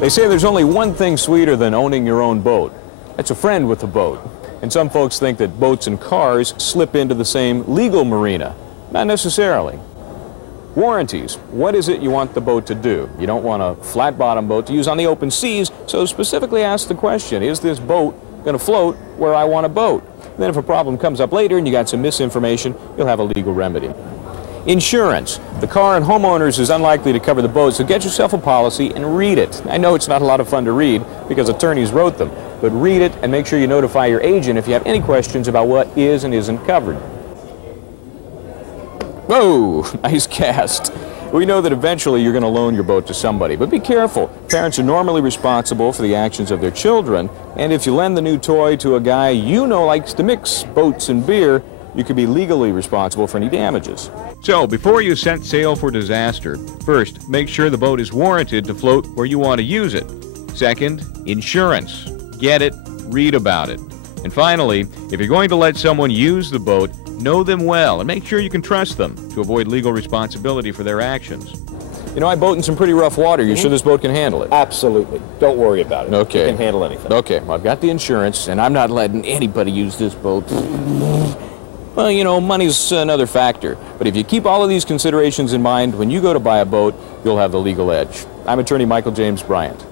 They say there's only one thing sweeter than owning your own boat. That's a friend with a boat. And some folks think that boats and cars slip into the same legal marina. Not necessarily. Warranties. What is it you want the boat to do? You don't want a flat-bottom boat to use on the open seas, so specifically ask the question, is this boat going to float where I want a boat? Then if a problem comes up later and you got some misinformation, you'll have a legal remedy. Insurance. The car and homeowners is unlikely to cover the boat, so get yourself a policy and read it. I know it's not a lot of fun to read because attorneys wrote them, but read it and make sure you notify your agent if you have any questions about what is and isn't covered. Whoa, nice cast. We know that eventually you're going to loan your boat to somebody, but be careful. Parents are normally responsible for the actions of their children, and if you lend the new toy to a guy you know likes to mix boats and beer, you could be legally responsible for any damages. So, before you set sail for disaster, first, make sure the boat is warranted to float where you want to use it. Second, insurance. Get it, read about it. And finally, if you're going to let someone use the boat, know them well and make sure you can trust them to avoid legal responsibility for their actions. You know, I boat in some pretty rough water. You sure this boat can handle it? Absolutely. Don't worry about it. Okay. It can handle anything. Okay, well, I've got the insurance, and I'm not letting anybody use this boat. Well, you know, money's another factor. But if you keep all of these considerations in mind when you go to buy a boat, you'll have the legal edge. I'm attorney Michael James Bryant.